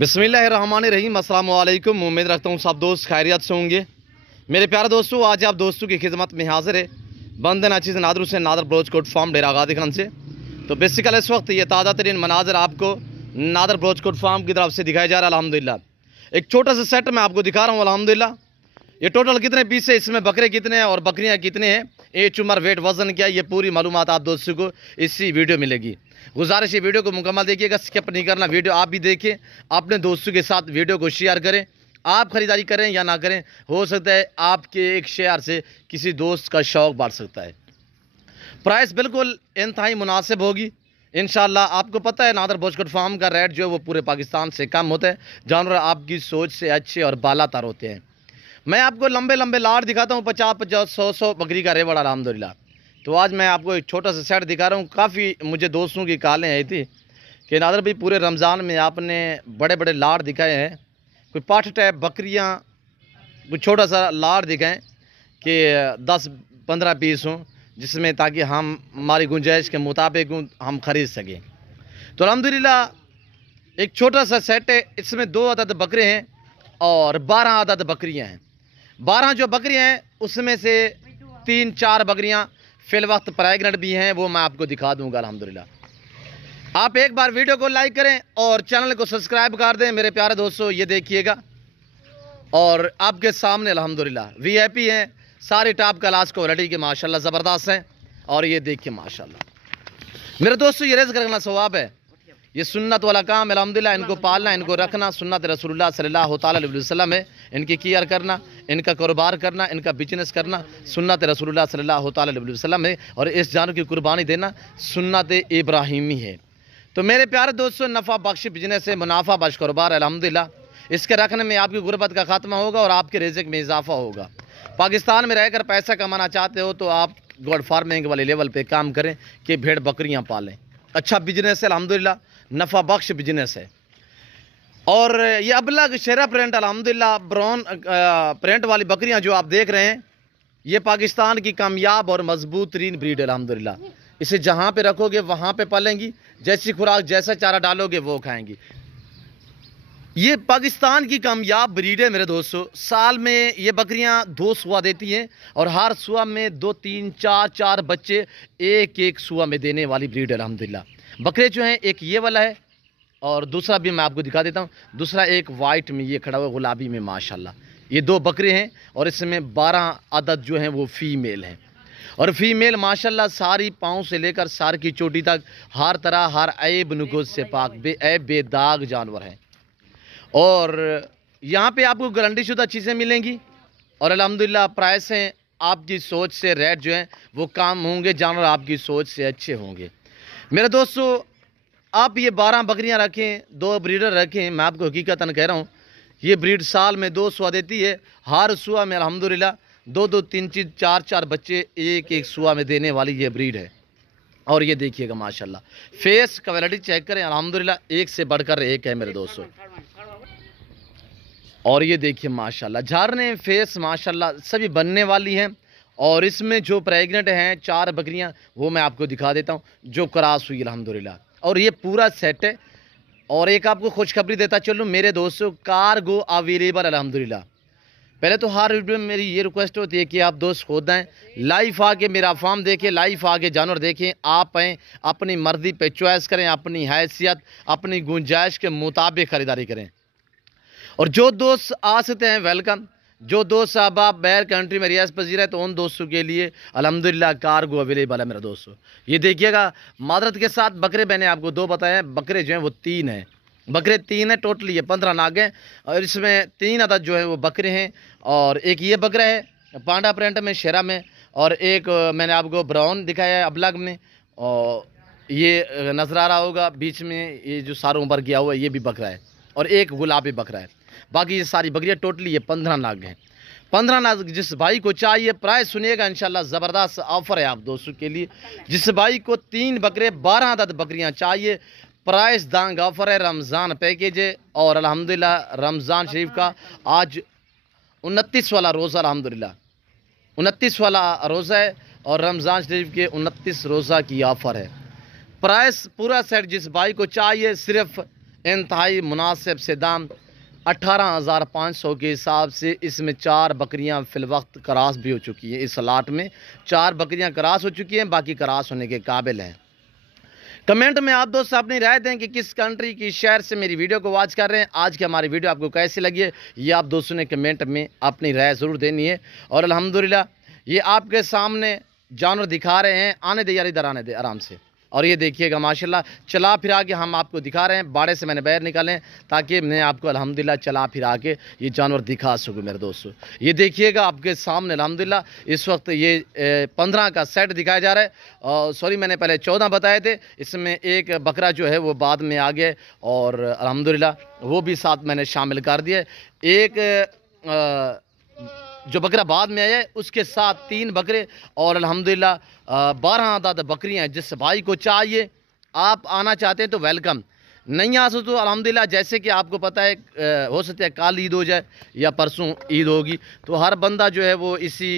बिस्मिल्लाहिर्रहमानिर्रहीम। अस्सलाम वालेकुम। उम्मीद रखता हूँ सब दोस्त खैरियत से होंगे। मेरे प्यारे दोस्तों, आज आप दोस्तों की खिदमत में हाजिर है बंद नाचिज़ नादर हुसैन नादर बलोच कोट फार्म डेरा गादी खान से। तो बेसिकल इस वक्त ये ताज़ा तरीन मनाजर आपको नादर बलोच कोट फार्म की तरफ से दिखाया जा रहा है। अल्हम्दुलिल्लाह एक छोटा सा सेट मैं आपको दिखा रहा हूँ। अल्हम्दुलिल्लाह ये टोटल कितने पीस है, इसमें बकरे कितने हैं और बकरियाँ कितने हैं, एज उम्र वेट वजन क्या है, ये पूरी मालूमात आप दोस्तों को इसी वीडियो मिलेगी। गुजारिश है वीडियो को मुकम्मल देखिएगा, स्किप नहीं करना। वीडियो आप भी देखें, अपने दोस्तों के साथ वीडियो को शेयर करें। आप खरीदारी करें या ना करें, हो सकता है आपके एक शेयर से किसी दोस्त का शौक बढ़ सकता है। प्राइस बिल्कुल इंतहाई मुनासिब होगी इंशाल्लाह। आपको पता है नादर बलोच कोट फार्म का रेट जो है वो पूरे पाकिस्तान से कम होता है। जानवर आपकी सोच से अच्छे और बालातर होते हैं। मैं आपको लंबे लंबे लाट दिखाता हूँ, 50-50 100-100 बकरी का रेवड़ अल्हम्दुलिल्लाह। तो आज मैं आपको एक छोटा सा सेट दिखा रहा हूँ। काफ़ी मुझे दोस्तों की कॉलें आई थी कि नादर भाई पूरे रमज़ान में आपने बड़े बड़े लाट दिखाए हैं, कोई पाठ टाइप बकरियाँ, कोई छोटा सा लाट दिखाएं कि 10-15 पीस हों, जिसमें ताकि हम हमारी गुंजाइश के मुताबिक हम ख़रीद सकें। तो अल्हम्दुलिल्लाह एक छोटा सा सेट है, इसमें 2 अदद बकरे हैं और 12 अदद बकरियाँ हैं। 12 जो बकरियाँ हैं उसमें से 3-4 बकरियाँ फिल वक्त प्रेग्नेंट भी हैं, वो मैं आपको दिखा दूंगा अल्हम्दुलिल्लाह। आप एक बार वीडियो को लाइक करें और चैनल को सब्सक्राइब कर दें मेरे प्यारे दोस्तों। ये देखिएगा और आपके सामने अल्हम्दुलिल्लाह वीआईपी हैं, सारी टॉप क्लास क्वालिटी के माशाल्लाह ज़बरदस्त हैं। और ये देखिए माशाल्लाह मेरे दोस्तों, ये रिज़्क़ रखना सवाब है, ये सुन्नत वाला काम है अल्हम्दुलिल्लाह। इनको पालना, इनको रखना सुन्नत रसूलुल्लाह सल्लल्लाहु अलैहि वसल्लम है। इनकी केयर करना, इनका कारोबार करना, इनका बिजनेस करना सुन्नत रसूलुल्लाह सल्लल्लाहु अलैहि वसल्लम है। और इस जानवर की कुर्बानी देना सुन्नत इब्राहिमी है। तो मेरे प्यारे दोस्तों, नफ़ा बख्श बिजनेस है, मुनाफा बख्श कारोबार अल्हम्दुलिल्लाह। इसके रखने में आपकी गुर्बत का खात्मा होगा और आपके रिज़्क़ में इजाफा होगा। पाकिस्तान में रहकर पैसा कमाना चाहते हो तो आप गोड फार्मिंग वाले लेवल पे काम करें कि भेड़ बकरियां पालें। अच्छा बिजनेस है अल्हम्दुलिल्लाह, नफ़ा बख्श बिजनेस है। और ये अबलग शेरा प्रिंट अल्हम्दुलिल्लाह ब्राउन प्रिंट वाली बकरियां जो आप देख रहे हैं, ये पाकिस्तान की कामयाब और मजबूत तरीन ब्रीड है अल्हम्दुलिल्लाह। इसे जहाँ पे रखोगे वहाँ पे पालेंगी, जैसी खुराक जैसा चारा डालोगे वो खाएंगी। ये पाकिस्तान की कामयाब ब्रीड है मेरे दोस्तों। साल में ये बकरियां 2 सुआ देती हैं और हर सुआ में 2-3-4 बच्चे एक सुआ में देने वाली ब्रीड है अल्हम्दुलिल्लाह। बकरे जो हैं, एक ये वाला है और दूसरा भी मैं आपको दिखा देता हूँ। दूसरा एक वाइट में ये खड़ा हुआ गुलाबी में माशाल्लाह। ये 2 बकरे हैं और इसमें 12 अदद जो हैं वो फीमेल हैं। और फीमेल माशाल्लाह सारी पाँव से लेकर सर की चोटी तक हर तरह हर ऐब नुकुस से पाक बेऐब बेदाग जानवर हैं। और यहाँ पे आपको गारंटी शुदा चीज़ें मिलेंगी और अल्हम्दुलिल्लाह प्राइस हैं आपकी सोच से, रेट जो हैं वो कम होंगे, जानवर आपकी सोच से अच्छे होंगे। मेरे दोस्तों, आप ये 12 बकरियां रखें, 2 ब्रीडर रखें, मैं आपको हकीकतन कह रहा हूँ ये ब्रीड साल में 2 सुआ देती है। हर सुआ में अल्हम्दुलिल्लाह 2-2, 3-3, 4-4 बच्चे एक सुआ में देने वाली ये ब्रीड है। और ये देखिएगा माशाल्लाह फेस क्वालिटी चेक करें, अल्हम्दुलिल्लाह एक से बढ़कर एक है मेरे दोस्तों। और ये देखिए माशाल्लाह झारने फेस माशाल्लाह सभी बनने वाली हैं। और इसमें जो प्रेग्नेंट हैं 4 बकरियां वो मैं आपको दिखा देता हूं जो क्रॉस हुई अल्हम्दुलिल्लाह। और ये पूरा सेट है। और एक आपको खुशखबरी देता चलूँ मेरे दोस्तों, कार्गो अवेलेबल अल्हम्दुलिल्लाह। पहले तो हर वीडियो में मेरी ये रिक्वेस्ट होती है कि आप दोस्त खुद आएँ, लाइव आके मेरा फार्म देखें, लाइव आके जानवर देखें। आप आएँ, अपनी मर्जी पे चॉइस करें, अपनी हैसियत अपनी गुंजाइश के मुताबिक ख़रीदारी करें। और जो दोस्त आ सकते हैं वेलकम, जो दोस्त साहब आप बैर कंट्री में रियासत पजीर है तो उन दोस्तों के लिए अल्हम्दुलिल्लाह कार्गो अवेलेबल है मेरे दोस्तों। ये देखिएगा मादरत के साथ बकरे मैंने आपको 2 बताए हैं, बकरे जो हैं वो 3 हैं। बकरे 3 हैं, टोटली ये 15 नाग हैं और इसमें 3 अदद जो है वो बकरे हैं। और एक ये बकरा है पांडा प्रिंट में शेरा में, और एक मैंने आपको ब्राउन दिखाया है अबलग में, और ये नज़र आ रहा होगा बीच में ये जो सारों पर गया हुआ है ये भी बकरा है, और एक गुलाबी बकरा है। बाकी ये सारी बकरियाँ टोटली ये 15 नाग हैं। 15 नाग जिस भाई को चाहिए, प्राइस सुनिएगा इंशाल्लाह ज़बरदस्त ऑफ़र है आप दोस्तों के लिए। जिस भाई को 3 बकरे 12 अदद बकरियाँ चाहिए, प्राइस दांग ऑफ़र है, रमज़ान पैकेज है। और अल्हम्दुलिल्लाह रमज़ान शरीफ का आज 29 वाला रोज़ा अल्हम्दुलिल्लाह 29 वाला रोज़ा है और रमज़ान शरीफ के 29 रोज़ा की ऑफ़र है। प्राइस पूरा सेट जिस भाई को चाहिए सिर्फ انتہائی مناسب سے دام 18,500 کے حساب سے اس میں 4 بکریاں فی الوقت کراس بھی ہو چکی ہیں. اس لاٹ میں 4 بکریاں کراس ہو چکی ہیں, باقی کراس ہونے کے قابل ہیں. کمنٹ میں آپ دوست اپنی رائے دیں کہ کس کنٹری کی شہر سے میری ویڈیو کو واچ کر رہے ہیں. آج کی ہماری ویڈیو آپ کو کیسی لگی ہے یہ آپ دوستوں نے کمنٹ میں اپنی رائے ضرور دینی ہے. اور الحمدللہ یہ آپ کے سامنے جانور دکھا رہے ہیں. آنے دے یار, ادھر آنے دے آرام سے. اور یہ دیکھیے گا ماشاءاللہ چلا پھرا کے ہم آپ کو دکھا رہے ہیں. باڑے سے میں نے باہر نکالیں تاکہ میں آپ کو الحمدللہ چلا پھرا کے یہ جانور دکھا سکوں میرے دوستو. یہ دیکھیے گا آپ کے سامنے الحمدللہ اس وقت یہ 15 کا سیٹ دکھایا جا رہا ہے. سوری میں نے پہلے 14 بتائے تھے. اس میں ایک بکرا جو ہے وہ بعد میں آ گئے اور الحمدللہ وہ بھی ساتھ میں نے شامل کر دیے. ایک جو بکرا بعد میں آیا ہے اس کے ساتھ 3 بکرے اور الحمدللہ 12 عدد بکریاں ہیں. جس بھائی کو چاہیے آپ آنا چاہتے ہیں تو ویلکم, نہیں آ سکتے تو الحمدللہ جیسے کہ آپ کو پتہ ہے ہو سکتا ہے کل عید ہو جائے یا پرسوں عید ہوگی, تو ہر بندہ جو ہے وہ اسی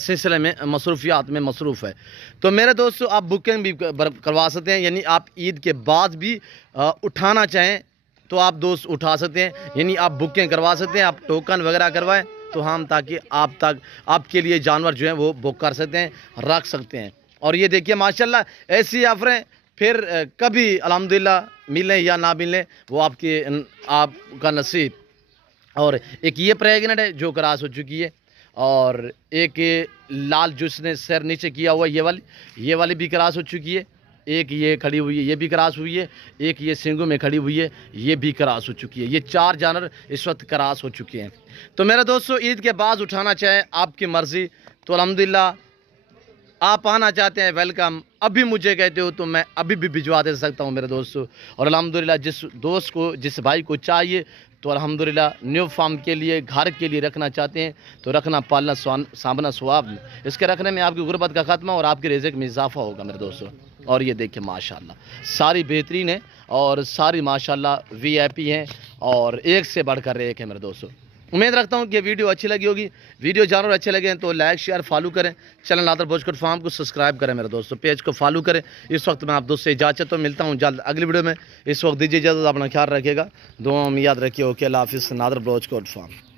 سلسلے میں مصروفیات میں مصروف ہے. تو میرے دوستو آپ بکنگ بھی کروا سکتے ہیں, یعنی آپ عید کے بعد بھی اٹھانا چاہیں تو آپ دوست اٹھا سکتے ہیں. یعنی آپ بکنگ کروا سکتے ہیں, آپ ٹوکن وغیرہ کروائیں تو ہم تاکہ آپ کے لیے جانور جو ہیں وہ بک کر سکتے ہیں, رکھ سکتے ہیں. اور یہ دیکھیے ماشاءاللہ ایسی آفریں پھر کبھی الحمدللہ ملیں یا نہ ملیں وہ آپ کا نصیب. اور ایک یہ پریگننٹ ہے جو کراس ہو چکی ہے, اور ایک لال جس نے سر نیچے کیا ہوا یہ والی بھی کراس ہو چکی ہے. ایک یہ کھڑی ہوئی ہے یہ بھی کراس ہوئی ہے. ایک یہ سنگوں میں کھڑی ہوئی ہے یہ بھی کراس ہو چکی ہے. یہ 4 جانور اس وقت کراس ہو چکے ہیں. تو میرے دوستو عید کے بعد اٹھانا چاہیں آپ کی مرضی, تو الحمدللہ آپ آنا چاہتے ہیں ویلکم. ابھی مجھے کہتے ہو تو میں ابھی بھی بھجوا دے سکتا ہوں میرے دوستو. اور الحمدللہ جس دوست کو جس بھائی کو چاہیے تو الحمدللہ نیو فارم کے لیے گھر کے لیے رکھنا چاہتے ہیں تو رکھنا پالنا سانبھنا ثواب میں, اس کے رکھنے میں آپ کی غربت کا خاتمہ اور آپ کے رزق میں اضافہ ہوگا میرے دوستو. اور یہ دیکھیں ماشاءاللہ ساری بہترین ہیں اور ساری ماشاءاللہ وی آئی پی ہیں اور ایک سے بڑھ کر ایک ہے میرے دوستو. امید رکھتا ہوں کہ ویڈیو اچھی لگی ہوگی. ویڈیو جانور اچھے لگے ہیں تو لائک شیئر فالو کریں. چینل نادر بلوچ کوٹ فارم کو سبسکرائب کریں میرے دوستو, پیج کو فالو کریں. اس وقت میں آپ دوست سے اجازت تو ملتا ہوں جلد اگلی ویڈیو میں. اس وقت دیجیے اجازت, اپنا خیال رکھیے گا, دعاؤں میں یاد رکھیے. اوکے اللہ حافظ. نادر بلوچ کوٹ فارم.